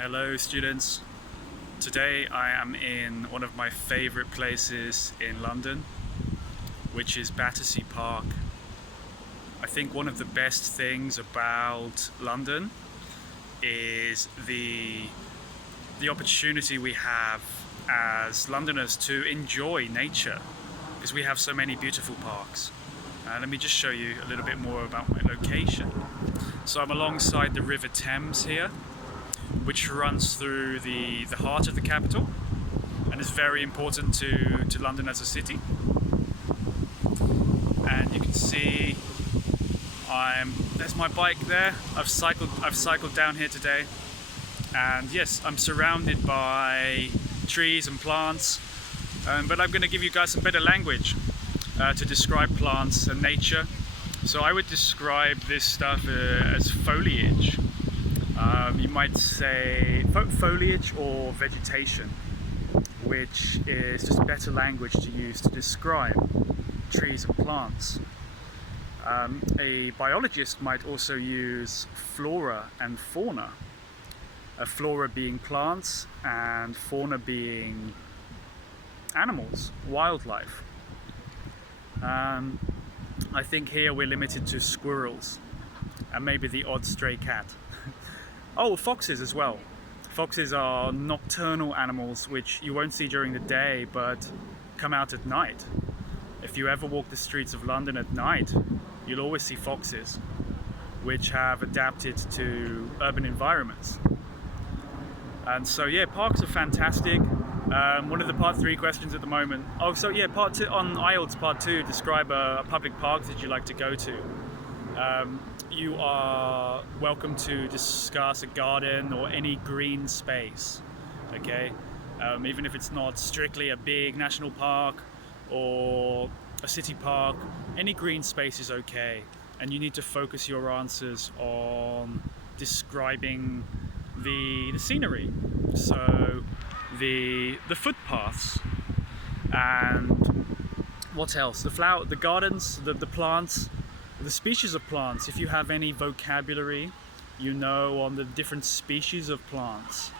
Hello students. Today I am in one of my favourite places in London, which is Battersea Park. I think one of the best things about London is the opportunity we have as Londoners to enjoy nature, because we have so many beautiful parks. Let me just show you a little bit more about my location. So I'm alongside the River Thames here, which runs through the heart of the capital and is very important to London as a city. And you can see there's my bike there. I've cycled down here today, and yes, I'm surrounded by trees and plants, but I'm going to give you guys some better language to describe plants and nature. So I would describe this stuff as foliage. You might say foliage or vegetation, which is just better language to use to describe trees and plants. A biologist might also use flora and fauna. Flora being plants and fauna being animals, wildlife. I think here we're limited to squirrels and maybe the odd stray cat. Oh, foxes as well. Foxes are nocturnal animals which you won't see during the day but come out at night. If you ever walk the streets of London at night, you'll always see foxes, which have adapted to urban environments. And so yeah, parks are fantastic. One of the part 3 questions at the moment. Oh, so yeah, part 2 on IELTS part 2, describe a public park that you like to go to. You are welcome to discuss a garden or any green space, okay? Even if it's not strictly a big national park or a city park, any green space is okay. And you need to focus your answers on describing the scenery. So the footpaths, and what else? The gardens, the plants, the species of plants. If you have any vocabulary, you know, on the different species of plants,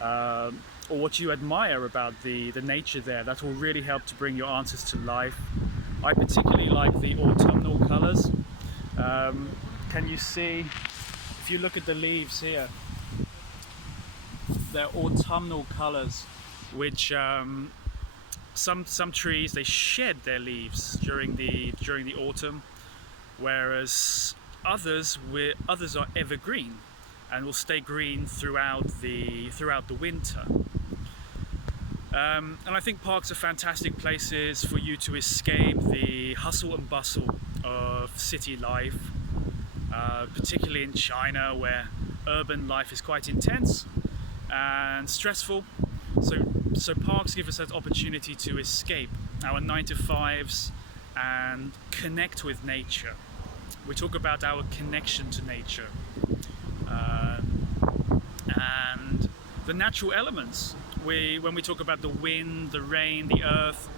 or what you admire about the nature there, that will really help to bring your answers to life. I particularly like the autumnal colours. Can you see, if you look at the leaves here, they're autumnal colours, which some trees, they shed their leaves during the autumn, whereas others are evergreen and will stay green throughout the winter. And I think parks are fantastic places for you to escape the hustle and bustle of city life, particularly in China, where urban life is quite intense and stressful. So parks give us that opportunity to escape our 9-to-5s and connect with nature. We talk about our connection to nature, and the natural elements. When we talk about the wind, the rain, the earth,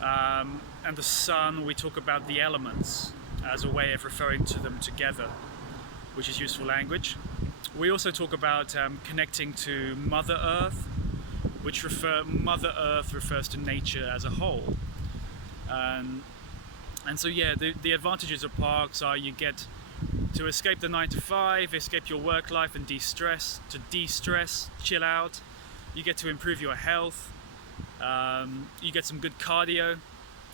and the sun, we talk about the elements as a way of referring to them together, which is useful language. We also talk about connecting to Mother Earth, which Mother Earth refers to nature as a whole. And so yeah, the advantages of parks are you get to escape the 9-to-5, escape your work life and de-stress, chill out. You get to improve your health. You get some good cardio.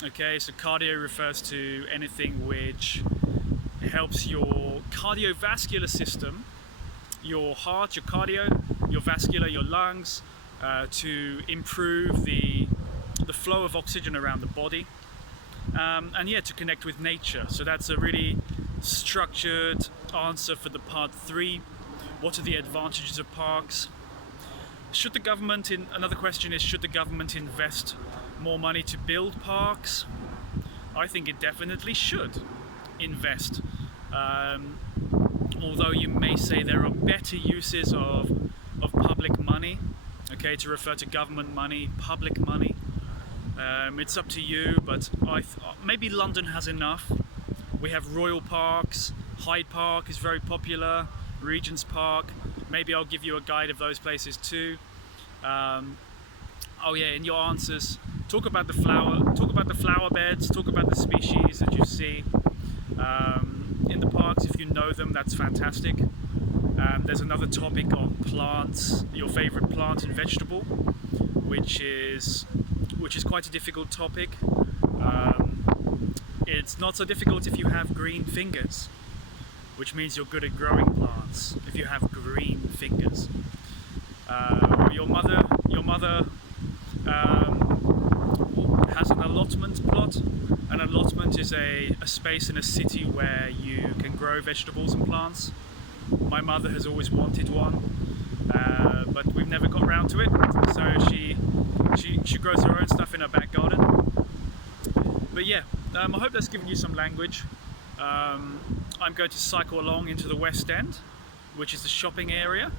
Okay, so cardio refers to anything which helps your cardiovascular system, your heart, your cardio, your vascular, your lungs, to improve the flow of oxygen around the body. And yeah, to connect with nature. So that's a really structured answer for the part 3. What are the advantages of parks? Another question is, should the government invest more money to build parks? I think it definitely should invest. Although you may say there are better uses of public money, okay, to refer to government money, public money. It's up to you, but maybe London has enough. We have royal parks. Hyde Park is very popular. Regent's Park. Maybe I'll give you a guide of those places too. Oh yeah, in your answers, talk about the flower beds, talk about the species that you see in the parks. If you know them, that's fantastic. There's another topic on plants, your favorite plant and vegetable, which is quite a difficult topic. It's not so difficult if you have green fingers, which means you're good at growing plants if you have green fingers. Your mother has an allotment plot. An allotment is a space in a city where you can grow vegetables and plants. My mother has always wanted one, but we've never got around to it. So she grows her own stuff in her back garden. But yeah, I hope that's given you some language. I'm going to cycle along into the West End, which is the shopping area,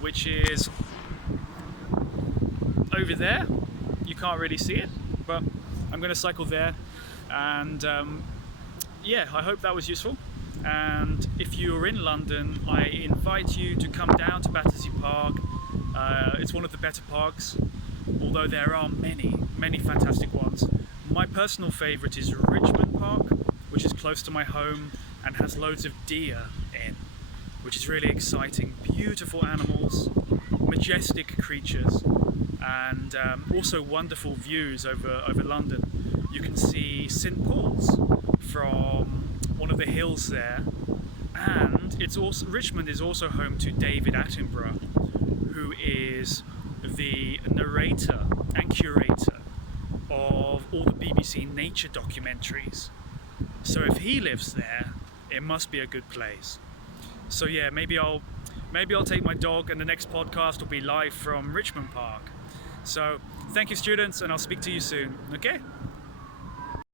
which is over there. You can't really see it, but I'm going to cycle there. And yeah, I hope that was useful. And if you're in London, I invite you to come down to Battersea Park. It's one of the better parks, although there are many fantastic ones. My personal favourite is Richmond Park, which is close to my home and has loads of deer in, which is really exciting. Beautiful animals, majestic creatures, and also wonderful views over London. You can see St Paul's from one of the hills there, and Richmond is also home to David Attenborough, who is the narrator and curator of all the BBC nature documentaries. So if he lives there, it must be a good place. So yeah, maybe I'll take my dog, and the next podcast will be live from Richmond Park. So thank you, students, and I'll speak to you soon. Okay?